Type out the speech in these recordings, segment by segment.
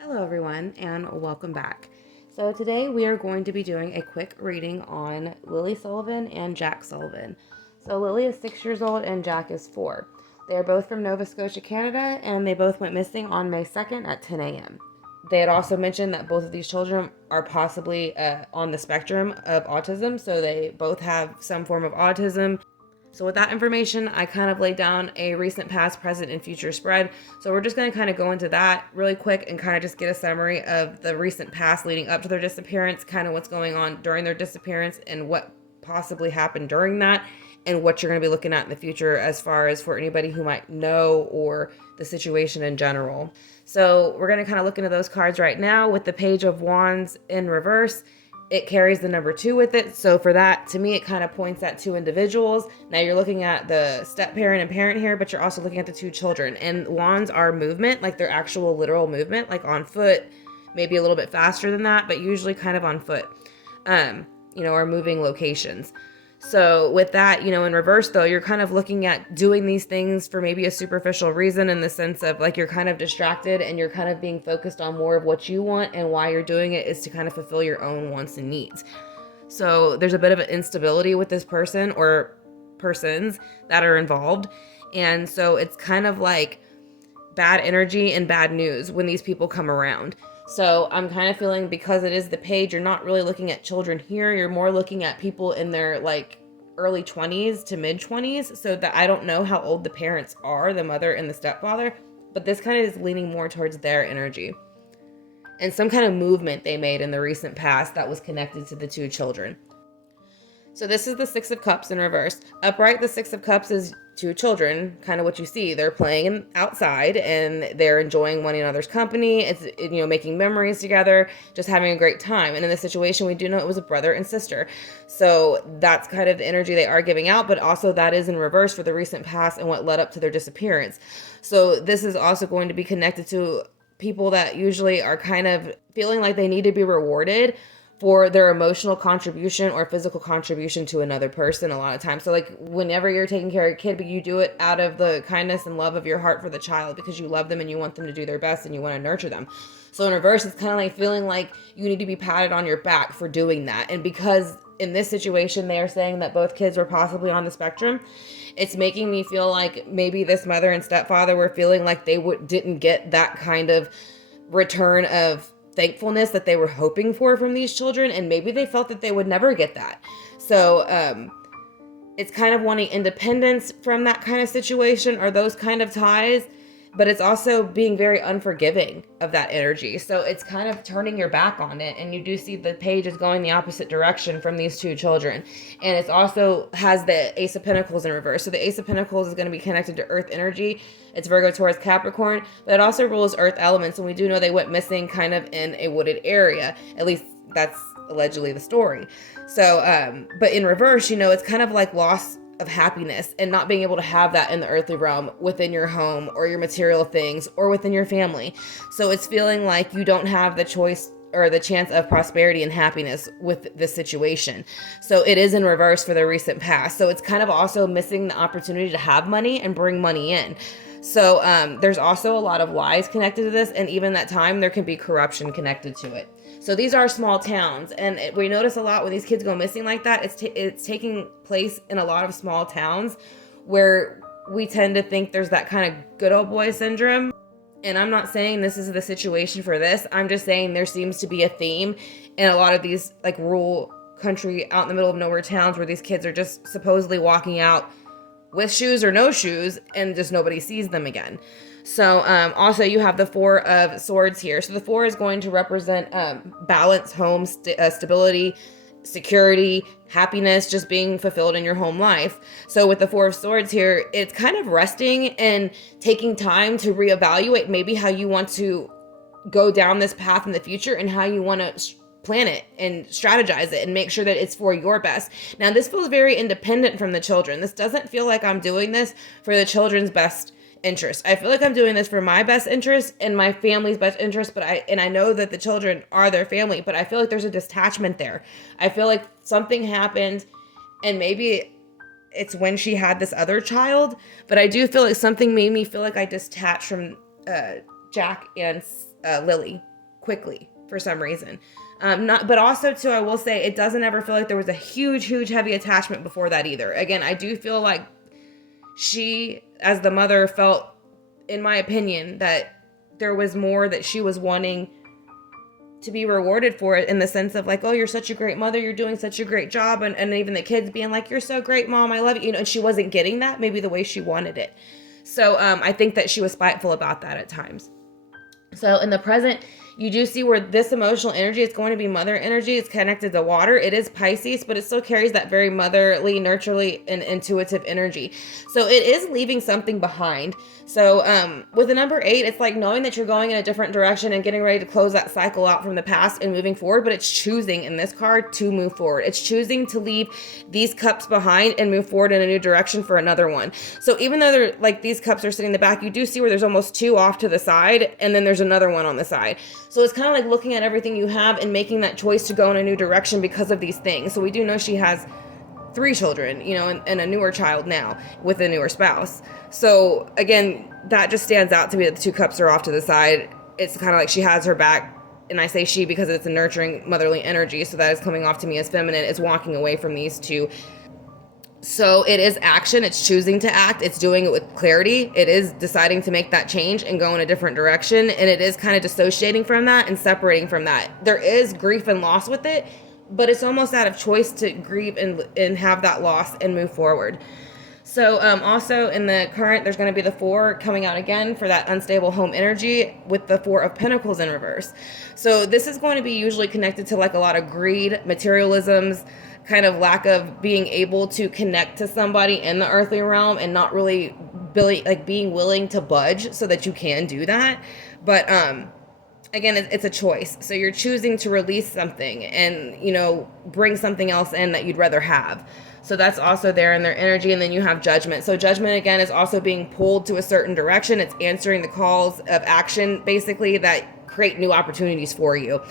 Hello everyone and welcome back. So today we are going to be doing a quick reading on Lily Sullivan and Jack Sullivan. So Lily is 6 years old and Jack is 4. They are both from Nova Scotia, Canada, and they both went missing on May 2nd at 10 a.m. They had also mentioned that both of these children are possibly on the spectrum of autism, so they both have some form of autism. So with that information, I kind of laid down a recent, past, present, and future spread. So we're just going to kind of go into that really quick and kind of just get a summary of the recent past leading up to their disappearance, kind of what's going on during their disappearance and what possibly happened during that, and what you're going to be looking at in the future as far as for anybody who might know or the situation in general. So we're going to kind of look into those cards right now with the Page of Wands in reverse. It carries the number 2 with it. So for that, to me, it kind of points at 2 individuals. Now you're looking at the step parent and parent here, but you're also looking at the 2 children. And wands are movement, like their actual literal movement, like on foot, maybe a little bit faster than that, but usually kind of on foot, or moving locations. So with that, in reverse though, you're kind of looking at doing these things for maybe a superficial reason, in the sense of like you're kind of distracted and you're kind of being focused on more of what you want, and why you're doing it is to kind of fulfill your own wants and needs. So there's a bit of an instability with this person or persons that are involved. And so it's kind of like bad energy and bad news when these people come around. So I'm kind of feeling, because it is the page, you're not really looking at children here. You're more looking at people in their like early 20s to mid 20s. So that I don't know how old the parents are, the mother and the stepfather, but this kind of is leaning more towards their energy and some kind of movement they made in the recent past that was connected to the 2 children. So this is the 6 of Cups in reverse. Upright, the 6 of Cups is 2 children, kind of what you see. They're playing outside and they're enjoying one another's company. It's, making memories together, just having a great time. And in this situation, we do know it was a brother and sister. So that's kind of the energy they are giving out, but also that is in reverse for the recent past and what led up to their disappearance. So this is also going to be connected to people that usually are kind of feeling like they need to be rewarded for their emotional contribution or physical contribution to another person a lot of times. So like whenever you're taking care of a kid, but you do it out of the kindness and love of your heart for the child, because you love them and you want them to do their best and you want to nurture them. So in reverse, it's kind of like feeling like you need to be patted on your back for doing that. And because in this situation, they are saying that both kids were possibly on the spectrum, it's making me feel like maybe this mother and stepfather were feeling like they didn't get that kind of return of thankfulness that they were hoping for from these children, and maybe they felt that they would never get that. So it's kind of wanting independence from that kind of situation or those kind of ties, but it's also being very unforgiving of that energy. So it's kind of turning your back on it, and you do see the page is going the opposite direction from these 2 children. And it's also has the Ace of Pentacles in reverse. So the Ace of Pentacles is going to be connected to Earth energy. It's Virgo, Taurus, Capricorn, but it also rules Earth elements, and we do know they went missing kind of in a wooded area. At least that's allegedly the story. So but in reverse, it's kind of like loss of happiness and not being able to have that in the earthly realm within your home or your material things or within your family. So it's feeling like you don't have the choice or the chance of prosperity and happiness with this situation. So it is in reverse for the recent past. So it's kind of also missing the opportunity to have money and bring money in. So there's also a lot of lies connected to this, and even that time there can be corruption connected to it. So these are small towns, and we notice a lot when these kids go missing like that, it's taking place in a lot of small towns where we tend to think there's that kind of good old boy syndrome. And I'm not saying this is the situation for this. I'm just saying there seems to be a theme in a lot of these like rural country out in the middle of nowhere towns where these kids are just supposedly walking out with shoes or no shoes and just nobody sees them again. So also you have the 4 of Swords here. So the 4 is going to represent balance, home, stability, security, happiness, just being fulfilled in your home life. So with the 4 of Swords here, it's kind of resting and taking time to reevaluate maybe how you want to go down this path in the future and how you want to plan it and strategize it and make sure that it's for your best. Now, this feels very independent from the children. This doesn't feel like I'm doing this for the children's best interest. I feel like I'm doing this for my best interest and my family's best interest, but I know that the children are their family, but I feel like there's a detachment there. I feel like something happened, and maybe it's when she had this other child, but I do feel like something made me feel like I detached from Jack and Lily quickly for some reason. But also too, I will say it doesn't ever feel like there was a huge heavy attachment before that either. Again, I do feel like she, as the mother, felt, in my opinion, that there was more that she was wanting to be rewarded for it, in the sense of like, oh, you're such a great mother, you're doing such a great job, and even the kids being like, you're so great, Mom, I love you, and she wasn't getting that maybe the way she wanted it. So I think that she was spiteful about that at times. So in the present, you do see where this emotional energy is going to be mother energy. It's connected to water. It is Pisces, but it still carries that very motherly, nurturely, and intuitive energy. So it is leaving something behind. So with the number 8, it's like knowing that you're going in a different direction and getting ready to close that cycle out from the past and moving forward. But it's choosing in this card to move forward. It's choosing to leave these cups behind and move forward in a new direction for another one. So even though they're like these cups are sitting in the back, you do see where there's almost 2 off to the side, and then there's another one on the side. So it's kind of like looking at everything you have and making that choice to go in a new direction because of these things. So we do know she has 3 children, and a newer child now with a newer spouse. So again, that just stands out to me that the 2 cups are off to the side. It's kind of like she has her back, and I say she because it's a nurturing motherly energy. So that is coming off to me as feminine. It's walking away from these 2. So it is action. It's choosing to act. It's doing it with clarity. It is deciding to make that change and go in a different direction. And it is kind of dissociating from that and separating from that. There is grief and loss with it, but it's almost out of choice to grieve and have that loss and move forward. So also in the current, there's going to be the 4 coming out again for that unstable home energy with the 4 of Pentacles in reverse. So this is going to be usually connected to like a lot of greed, materialisms, kind of lack of being able to connect to somebody in the earthly realm and not really being willing to budge so that you can do that. But again, it's a choice. So you're choosing to release something and, bring something else in that you'd rather have. So that's also there in their energy. And then you have judgment. So judgment, again, is also being pulled to a certain direction. It's answering the calls of action, basically, that create new opportunities for you.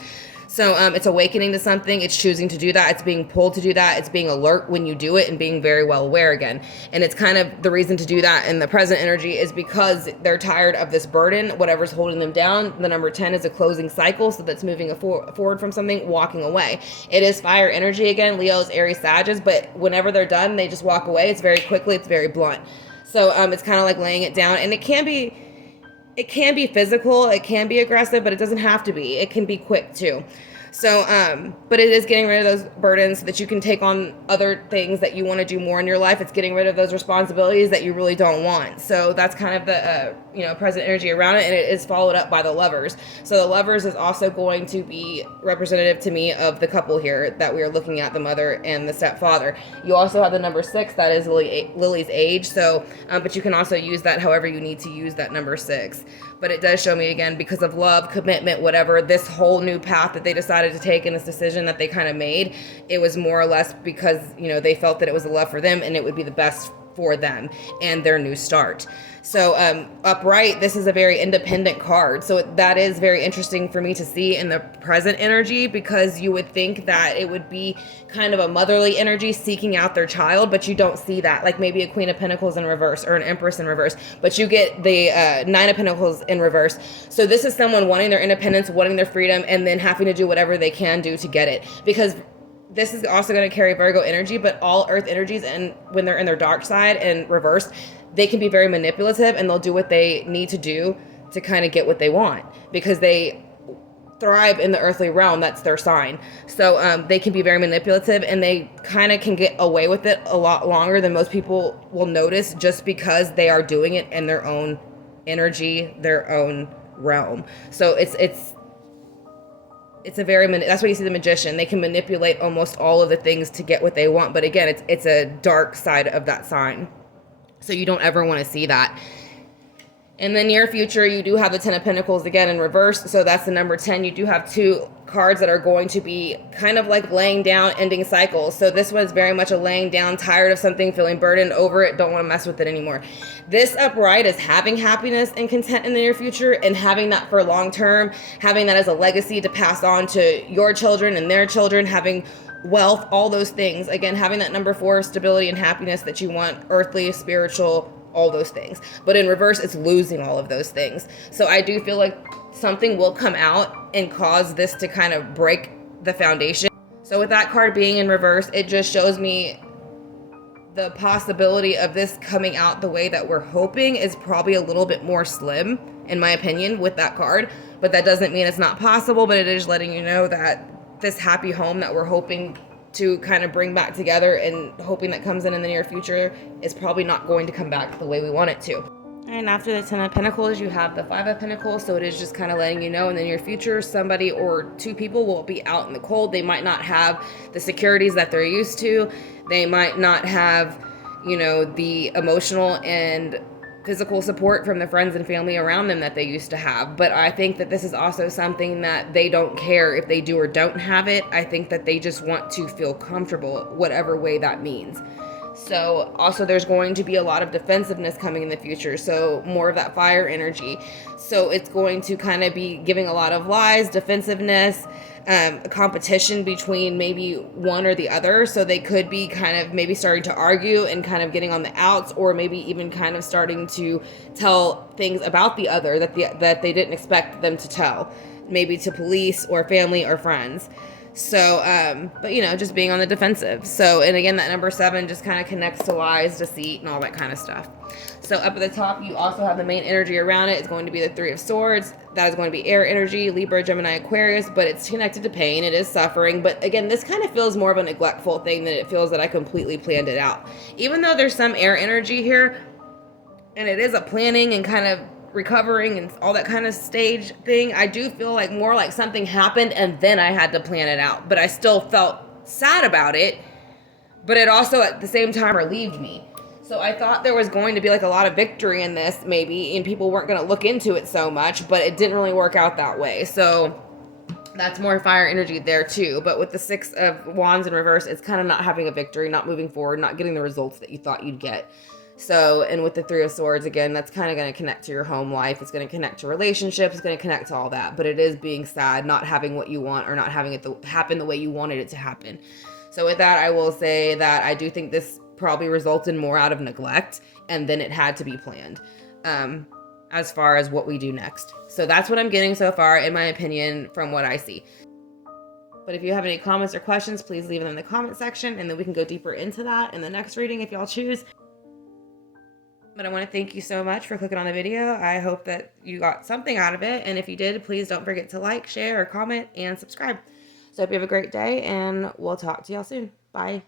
So it's awakening to something. It's choosing to do that. It's being pulled to do that. It's being alert when you do it and being very well aware again. And it's kind of the reason to do that in the present energy is because they're tired of this burden, whatever's holding them down. The number 10 is a closing cycle. So that's moving forward from something, walking away. It is fire energy again, Leos, Aries, Sagittarius, but whenever they're done, they just walk away. It's very quickly. It's very blunt. So it's kind of like laying it down, and it can be physical, it can be aggressive, but it doesn't have to be. It can be quick too. So, but it is getting rid of those burdens so that you can take on other things that you want to do more in your life. It's getting rid of those responsibilities that you really don't want. So that's kind of the, present energy around it. And it is followed up by the Lovers. So the Lovers is also going to be representative to me of the couple here that we are looking at, the mother and the stepfather. You also have the number 6, that is Lily's age. So, but you can also use that however you need to use that number 6. But it does show me, again, because of love, commitment, whatever, this whole new path that they decided to take and this decision that they kind of made, it was more or less because, they felt that it was the love for them and it would be the best for them and their new start. So upright, this is a very independent card. So that is very interesting for me to see in the present energy, because you would think that it would be kind of a motherly energy seeking out their child, but you don't see that. Like maybe a Queen of Pentacles in reverse or an Empress in reverse, but you get the 9 of Pentacles in reverse. So this is someone wanting their independence, wanting their freedom, and then having to do whatever they can do to get it. Because this is also going to carry Virgo energy, but all earth energies, and when they're in their dark side and reversed, they can be very manipulative, and they'll do what they need to do to kind of get what they want, because they thrive in the earthly realm. That's their sign. So they can be very manipulative, and they kind of can get away with it a lot longer than most people will notice, just because they are doing it in their own energy, their own realm. So it's a very, that's why you see the Magician. They can manipulate almost all of the things to get what they want. But again, it's a dark side of that sign. So you don't ever want to see that. In the near future, you do have the 10 of Pentacles again in reverse. So that's the number 10. You do have 2 cards that are going to be kind of like laying down, ending cycles. So this one's very much a laying down, tired of something, feeling burdened over it, don't want to mess with it anymore. This upright is having happiness and content in the near future, and having that for long term, having that as a legacy to pass on to your children and their children, having wealth, all those things. Again, having that number 4, stability and happiness that you want, earthly, spiritual, all those things. But in reverse, it's losing all of those things. So I do feel like something will come out and cause this to kind of break the foundation. So with that card being in reverse, it just shows me the possibility of this coming out the way that we're hoping is probably a little bit more slim, in my opinion, with that card. But that doesn't mean it's not possible, but it is letting you know that this happy home that we're hoping to kind of bring back together and hoping that comes in the near future is probably not going to come back the way we want it to. And after the 10 of Pentacles, you have the 5 of Pentacles. So it is just kind of letting you know in the near future, somebody or two people will be out in the cold. They might not have the securities that they're used to. They might not have, you know, the emotional and physical support from the friends and family around them that they used to have. But I think that this is also something that they don't care if they do or don't have it. I think that they just want to feel comfortable, whatever way that means. So also there's going to be a lot of defensiveness coming in the future. So more of that fire energy. So it's going to kind of be giving a lot of lies, defensiveness, a competition between maybe one or the other. So they could be kind of maybe starting to argue and kind of getting on the outs, or maybe even kind of starting to tell things about the other that they didn't expect them to tell, maybe to police or family or friends. So, but you know, just being on the defensive. So, and again, that number 7 just kind of connects to lies, deceit, and all that kind of stuff. So up at the top, you also have the main energy around it. It's going to be the 3 of Swords. That is going to be air energy, Libra, Gemini, Aquarius, but it's connected to pain. It is suffering. But again, this kind of feels more of a neglectful thing than it feels that I completely planned it out. Even though there's some air energy here, and it is a planning and kind of recovering and all that kind of stage thing, I do feel like more like something happened and then I had to plan it out. But I still felt sad about it, but it also at the same time relieved me. So I thought there was going to be like a lot of victory in this maybe, and people weren't going to look into it so much, but it didn't really work out that way. So that's more fire energy there too. But with the 6 of Wands in reverse, it's kind of not having a victory, not moving forward, not getting the results that you thought you'd get. So, and with the 3 of Swords, again, that's kind of going to connect to your home life. It's going to connect to relationships. It's going to connect to all that. But it is being sad, not having what you want or not having it happen the way you wanted it to happen. So with that, I will say that I do think this probably results in more out of neglect, and then it had to be planned as far as what we do next. So that's what I'm getting so far, in my opinion, from what I see. But if you have any comments or questions, please leave them in the comment section, and then we can go deeper into that in the next reading if y'all choose. But I want to thank you so much for clicking on the video. I hope that you got something out of it. And if you did, please don't forget to like, share, or comment, and subscribe. So I hope you have a great day, and we'll talk to y'all soon. Bye.